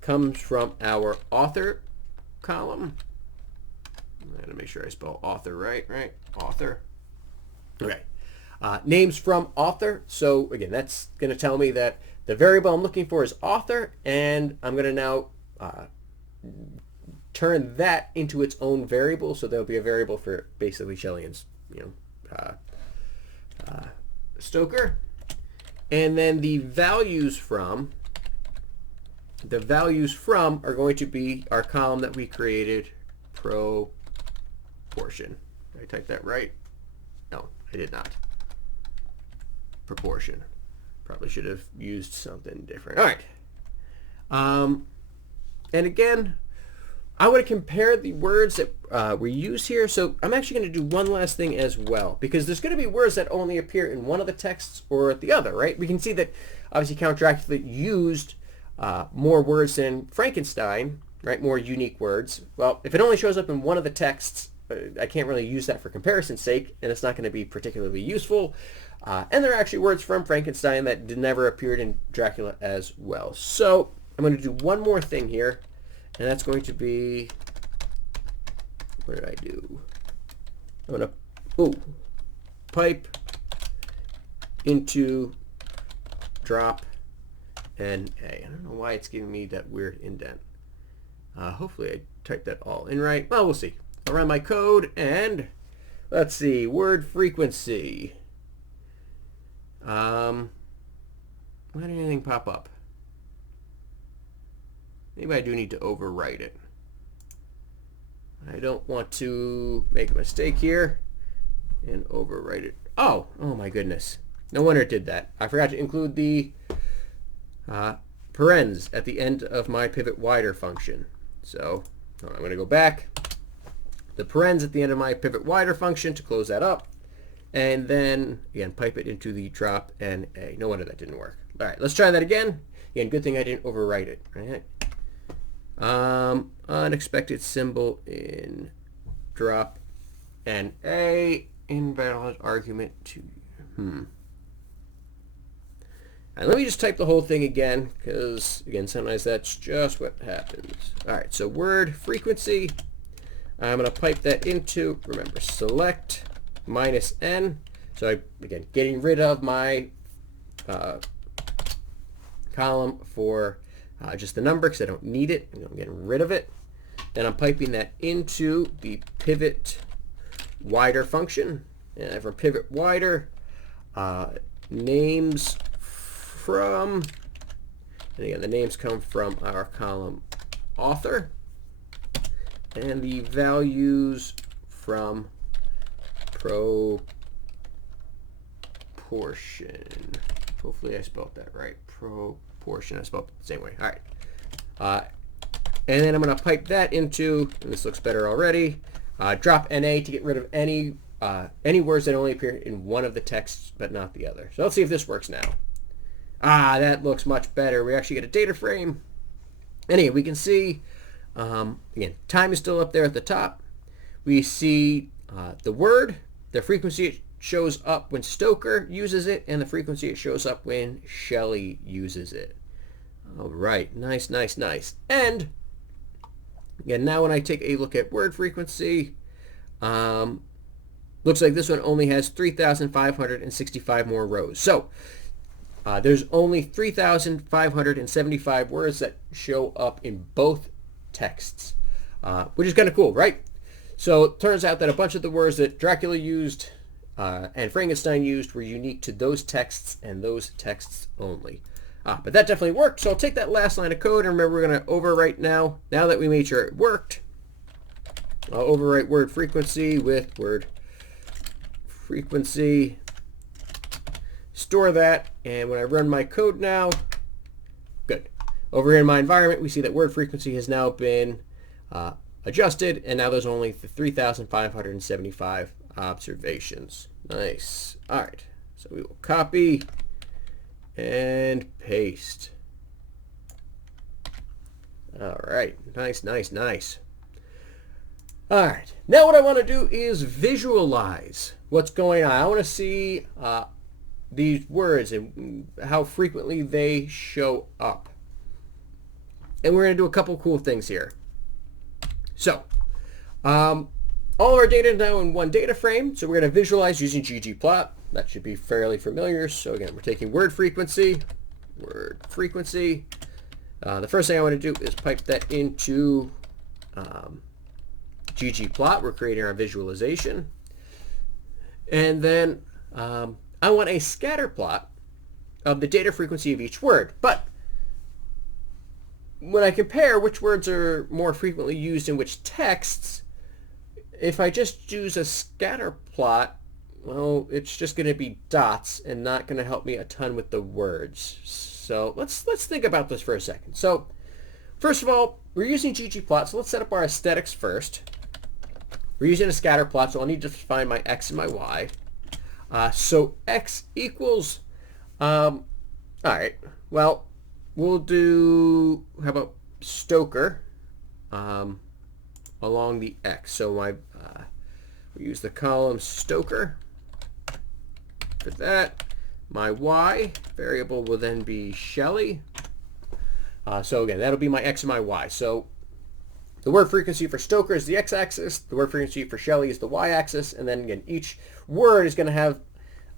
comes from our author column. I'm going to make sure I spell author right? Author. Okay. Names from author. So again, that's going to tell me that the variable I'm looking for is author, and I'm going to now turn that into its own variable. So there'll be a variable for basically Shelley and Stoker. And then the values from are going to be our column that we created, proportion. Did I type that right? No, I did not. Proportion. Probably should have used something different. All right. And again, I want to compare the words that we use here. So I'm actually going to do one last thing as well, because there's going to be words that only appear in one of the texts or the other, right? We can see that obviously Count Dracula used more words than Frankenstein, right? More unique words. Well, if it only shows up in one of the texts, I can't really use that for comparison's sake, and it's not going to be particularly useful. And there are actually words from Frankenstein that never appeared in Dracula as well. So I'm going to do one more thing here, and that's going to be, what did I do? I'm going to, pipe into drop NA. I don't know why it's giving me that weird indent. Hopefully I typed that all in right. Well, we'll see. I'll run my code, and let's see, word frequency. Why did anything pop up? Maybe I do need to overwrite it. I don't want to make a mistake here and overwrite it. Oh my goodness. No wonder it did that. I forgot to include the parens at the end of my pivot wider function. So I'm going to go back. The parens at the end of my pivot wider function to close that up. And then, again, pipe it into the drop NA. No wonder that didn't work. All right, let's try that again. Again, good thing I didn't overwrite it. Right? Unexpected symbol in drop NA. Invalid argument to... And let me just type the whole thing again, because, again, sometimes that's just what happens. All right, so word frequency. I'm going to pipe that into, remember, select -n. So again, getting rid of my column for just the number, because I don't need it. I'm getting rid of it. Then I'm piping that into the pivot wider function. And from pivot wider, names from, and again, the names come from our column author, and the values from proportion. Hopefully I spelled that right. Proportion. I spelled it the same way. All right. And then I'm going to pipe that into, and this looks better already, drop NA to get rid of any words that only appear in one of the texts but not the other. So let's see if this works now. That looks much better. We actually get a data frame. Anyway, we can see, again, time is still up there at the top. We see the word, the frequency it shows up when Stoker uses it, and the frequency it shows up when Shelley uses it. All right, nice, nice, nice. And again, now when I take a look at word frequency, looks like this one only has 3,565 more rows. So there's only 3,575 words that show up in both texts, which is kind of cool, right? So it turns out that a bunch of the words that Dracula used and Frankenstein used were unique to those texts and those texts only. But that definitely worked. So I'll take that last line of code, and remember, we're going to overwrite now. Now that we made sure it worked, I'll overwrite word frequency with word frequency. Store that, and when I run my code now, good. Over here in my environment, we see that word frequency has now been adjusted, and now there's only 3,575 observations. Nice. All right, so we will copy and paste. All right, nice, nice, nice. All right, now what I want to do is visualize what's going on. I want to see these words and how frequently they show up. And we're going to do a couple cool things here. So, all of our data is now in one data frame, so we're going to visualize using ggplot. That should be fairly familiar. So again, we're taking word frequency. The first thing I want to do is pipe that into ggplot. We're creating our visualization. And then I want a scatter plot of the data frequency of each word. But when I compare which words are more frequently used in which texts, if I just use a scatter plot, well, it's just going to be dots and not going to help me a ton with the words. So let's think about this for a second. So first of all, we're using ggplot, so let's set up our aesthetics first. We're using a scatter plot, so I'll need to find my x and my y. So x equals, all right, well, we'll do, how about Stoker along the x. So we use the column Stoker for that. My y variable will then be Shelley. So again, that'll be my x and my y. So the word frequency for Stoker is the x-axis, the word frequency for Shelley is the y-axis, and then again, each word is going to have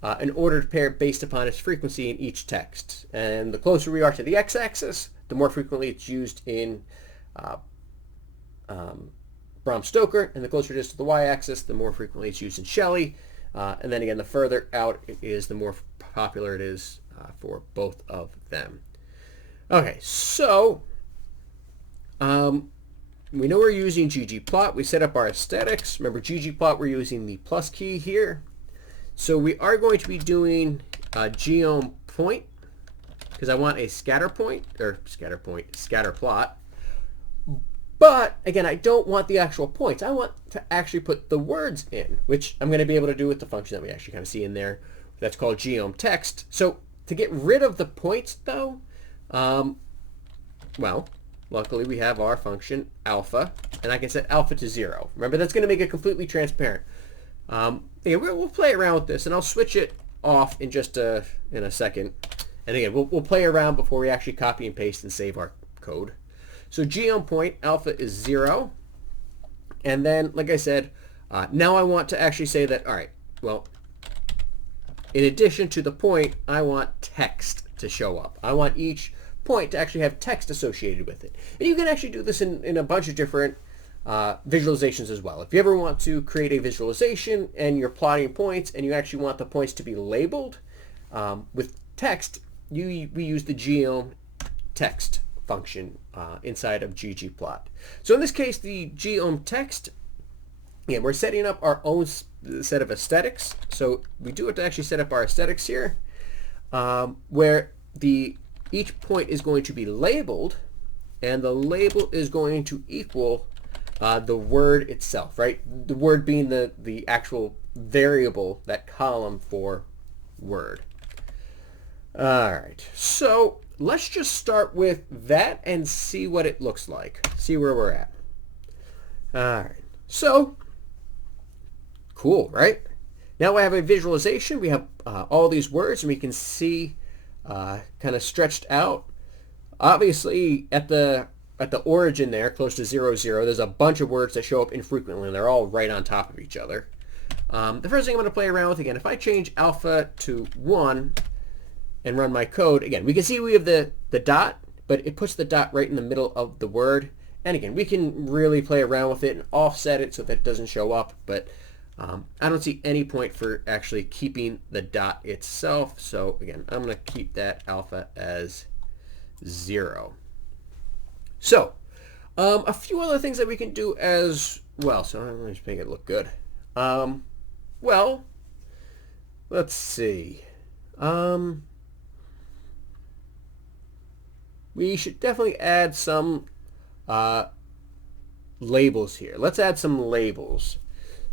an ordered pair based upon its frequency in each text. And the closer we are to the x-axis, the more frequently it's used in Bram Stoker, and the closer it is to the y-axis, the more frequently it's used in Shelley. And then again, the further out it is, the more popular it is for both of them. Okay, so we know we're using ggplot. We set up our aesthetics. Remember, ggplot, we're using the plus key here. So we are going to be doing Geom point, because I want a scatter plot. But again, I don't want the actual points. I want to actually put the words in, which I'm going to be able to do with the function that we actually kind of see in there. That's called Geom text. So to get rid of the points, though, well, luckily we have our function alpha, and I can set alpha to 0. Remember, that's going to make it completely transparent. Yeah, we'll play around with this, and I'll switch it off in just in a second. And again, we'll play around before we actually copy and paste and save our code. So Geom point alpha is 0, and then, like I said, now I want to actually say that, all right, well, in addition to the point, I want text to show up. I want each point to actually have text associated with it. And you can actually do this in a bunch of different visualizations as well. If you ever want to create a visualization and you're plotting points and you actually want the points to be labeled with text, we use the Geom text function inside of ggplot. So in this case, the Geom text, yeah, we're setting up our own set of aesthetics. So we do have to actually set up our aesthetics here, where each point is going to be labeled, and the label is going to equal the word itself, right? The word being the actual variable, that column for word. All right, so let's just start with that and see what it looks like. See where we're at. All right, so cool, right? Now we have a visualization. We have all these words, and we can see kind of stretched out. Obviously, at the origin there, close to 0, 0, there's a bunch of words that show up infrequently, and they're all right on top of each other. The first thing I'm going to play around with, again, if I change alpha to 1 and run my code, again, we can see we have the dot, but it puts the dot right in the middle of the word. And again, we can really play around with it and offset it so that it doesn't show up, but I don't see any point for actually keeping the dot itself. So again, I'm going to keep that alpha as 0. So a few other things that we can do as well. So let me just make it look good. Well, let's see. We should definitely add some labels here. Let's add some labels,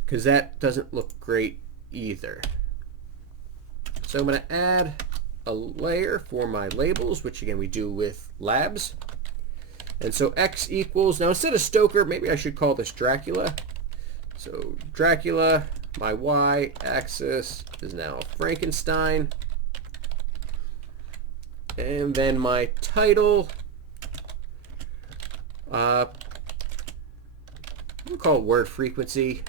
because that doesn't look great either. So I'm going to add a layer for my labels, which again we do with labs. And so x equals, now instead of Stoker, maybe I should call this Dracula. So Dracula, my y-axis is now Frankenstein. And then my title, we'll call it word frequency.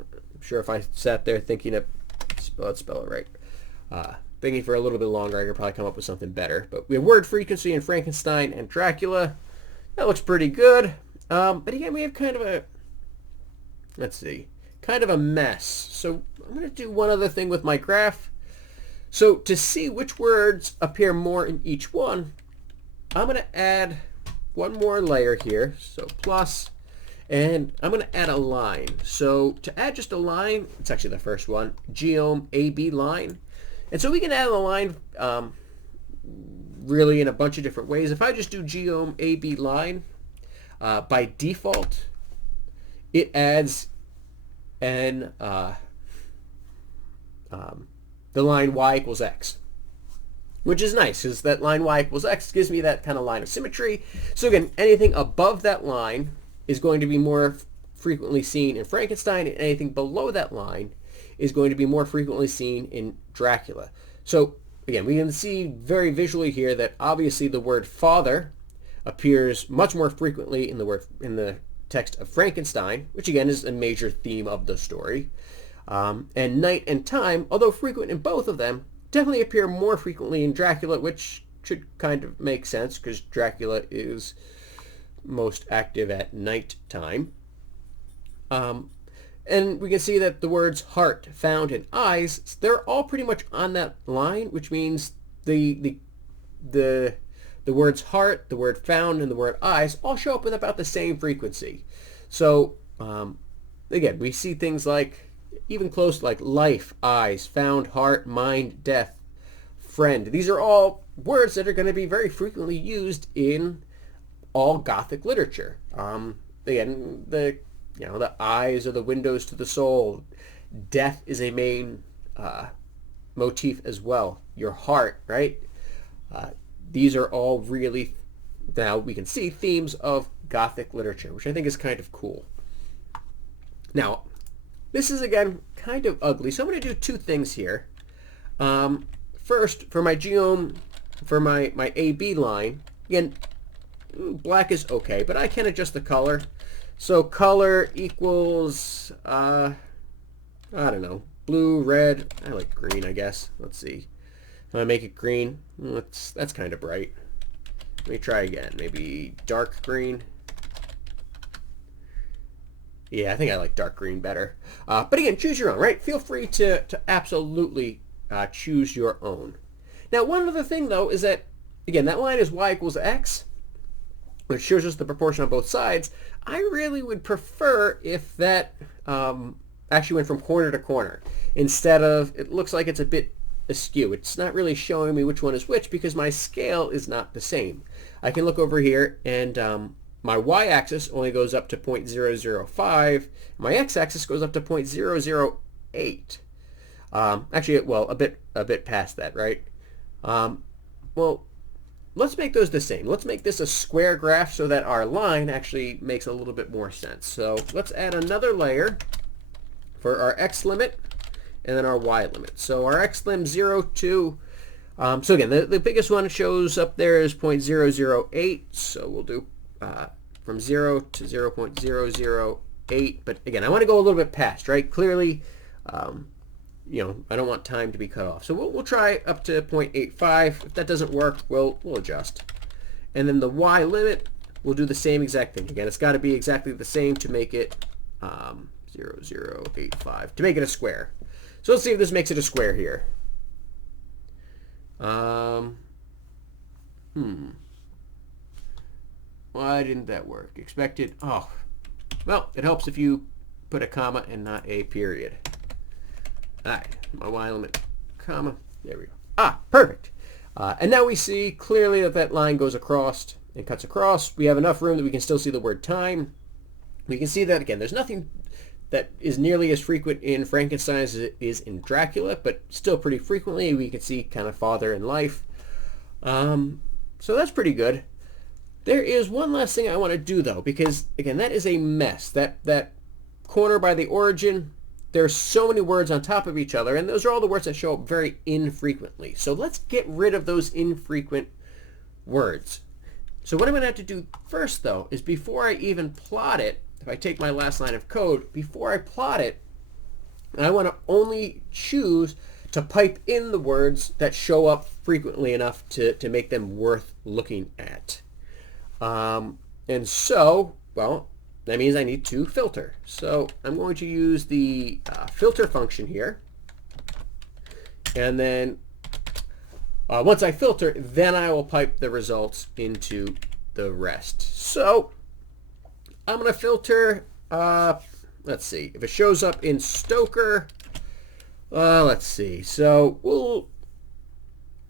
I'm sure if I sat there thinking of, spell it right, thinking for a little bit longer, I could probably come up with something better. But we have word frequency in Frankenstein and Dracula. That looks pretty good. But again, we have kind of a, let's see, kind of a mess. So I'm going to do one other thing with my graph. So to see which words appear more in each one, I'm going to add one more layer here. So plus, And I'm going to add a line. So to add just a line, it's actually the first one, Geom AB line. And so we can add a line really in a bunch of different ways. If I just do Geom AB line, by default, it adds the line y equals x, which is nice because that line y equals x gives me that kind of line of symmetry. So again, anything above that line is going to be more frequently seen in Frankenstein, and anything below that line is going to be more frequently seen in Dracula. So again, we can see very visually here that obviously the word father appears much more frequently in the text of Frankenstein, which again is a major theme of the story. And night and time, although frequent in both of them, definitely appear more frequently in Dracula, which should kind of make sense because Dracula is most active at night time. And we can see that the words heart, found, and eyes, they're all pretty much on that line, which means the words heart, the word found, and the word eyes all show up with about the same frequency. So again, we see things like even close like life, eyes, found, heart, mind, death, friend. These are all words that are going to be very frequently used in all Gothic literature. Again, the eyes are the windows to the soul. Death is a main motif as well. Your heart, right? These are all really, now we can see, themes of Gothic literature, which I think is kind of cool. Now, this is, again, kind of ugly, so I'm going to do two things here. First, for my Geom, for my AB line, again, black is okay, but I can adjust the color. So color equals, I don't know, blue, red. I like green, I guess. Let's see. If I make it green, that's kind of bright. Let me try again. Maybe dark green. Yeah, I think I like dark green better. But again, choose your own, right? Feel free to absolutely choose your own. Now, one other thing, though, is that, again, that line is y equals x, which shows us the proportion on both sides. I really would prefer if that actually went from corner to corner instead of, it looks like it's a bit askew. It's not really showing me which one is which because my scale is not the same. I can look over here and my y-axis only goes up to 0.005. My x-axis goes up to 0.008. Actually, well, a bit past that, right? Well, let's make those the same. Let's make this a square graph so that our line actually makes a little bit more sense. So let's add another layer for our x limit and then our y limit. So our x lim 0 to, so again, the biggest one shows up there is 0.008. So we'll do from 0 to 0.008. But again, I want to go a little bit past, right? Clearly, you know, I don't want time to be cut off. So we'll try up to 0.85. If that doesn't work, we'll adjust. And then the y limit, we'll do the same exact thing. Again, it's got to be exactly the same to make it 0.085, to make it a square. So let's see if this makes it a square here. Why didn't that work? Expected, oh. Well, it helps if you put a comma and not a period. All right, my y limit, comma, there we go. Ah, perfect. And now we see clearly that that line goes across and cuts across. We have enough room that we can still see the word time. We can see that, again, there's nothing that is nearly as frequent in Frankenstein as it is in Dracula, but still pretty frequently we can see kind of father and life. So that's pretty good. There is one last thing I want to do, though, because, again, that is a mess. That corner by the origin, there's so many words on top of each other, and those are all the words that show up very infrequently. So let's get rid of those infrequent words. So what I'm going to have to do first, though, is before I even plot it, if I take my last line of code, before I plot it, I want to only choose to pipe in the words that show up frequently enough to make them worth looking at. And so, well, that means I need to filter. So I'm going to use the filter function here. And then once I filter, then I will pipe the results into the rest. So I'm going to filter, let's see, if it shows up in Stoker, let's see. So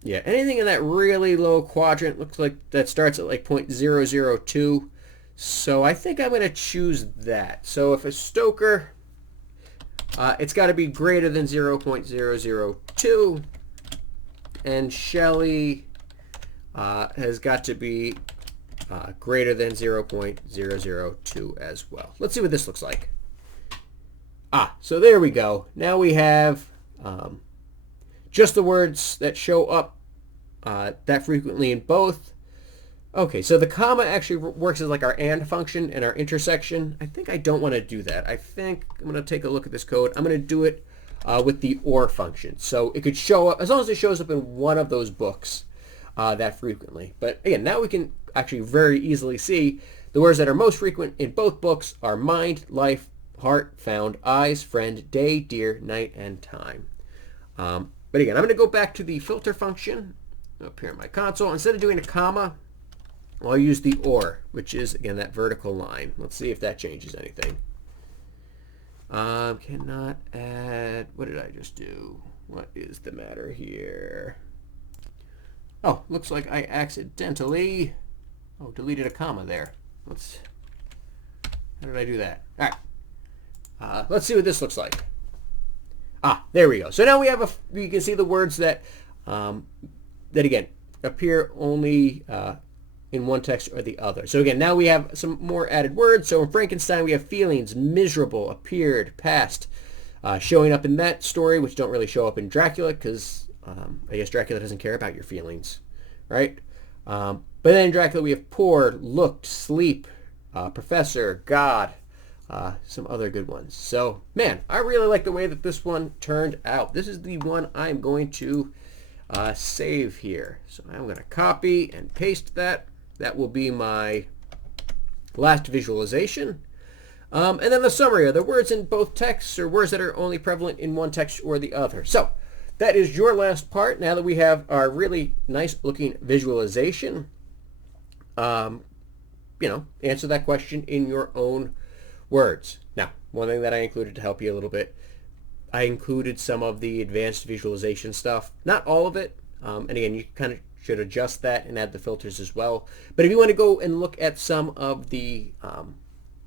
yeah, anything in that really low quadrant looks like that starts at like 0.002. So I think I'm going to choose that. So if a Stoker, it's got to be greater than 0.002, and Shelly has got to be greater than 0.002 as well. Let's see what this looks like. So there we go. Now we have just the words that show up that frequently in both. Okay, so the comma actually works as like our AND function and our intersection. I think I don't want to do that. I think I'm going to take a look at this code. I'm going to do it with the OR function. So it could show up, as long as it shows up in one of those books that frequently. But again, now we can actually very easily see the words that are most frequent in both books are mind, life, heart, found, eyes, friend, day, dear, night, and time. But again, I'm going to go back to the filter function up here in my console. Instead of doing a comma, I'll use the OR, which is, again, that vertical line. Let's see if that changes anything. Cannot add, what did I just do? What is the matter here? Oh, looks like I accidentally, deleted a comma there. How did I do that? All right. Let's see what this looks like. There we go. So now we have you can see the words that, that again, appear only in one text or the other. So again, now we have some more added words. So in Frankenstein, we have feelings, miserable, appeared, past, showing up in that story, which don't really show up in Dracula because I guess Dracula doesn't care about your feelings, right? But then in Dracula, we have poor, looked, sleep, professor, God, some other good ones. So, man, I really like the way that this one turned out. This is the one I'm going to save here. So I'm going to copy and paste that. That will be my last visualization. And then the summary are the words in both texts or words that are only prevalent in one text or the other. So that is your last part. Now that we have our really nice looking visualization, answer that question in your own words. Now, one thing that I included to help you a little bit, I included some of the advanced visualization stuff. Not all of it. And again, you kind of should adjust that and add the filters as well. But if you want to go and look at some of the, I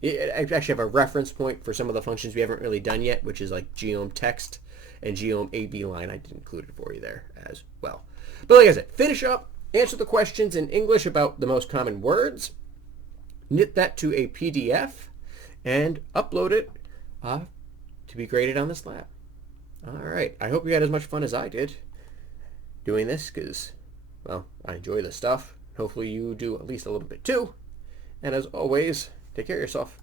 actually have a reference point for some of the functions we haven't really done yet, which is like Geom text and Geom AB line. I did include it for you there as well. But like I said, finish up, answer the questions in English about the most common words, knit that to a PDF, and upload it to be graded on this lab. All right. I hope you had as much fun as I did doing this because, well, I enjoy this stuff. Hopefully you do at least a little bit too. And as always, take care of yourself.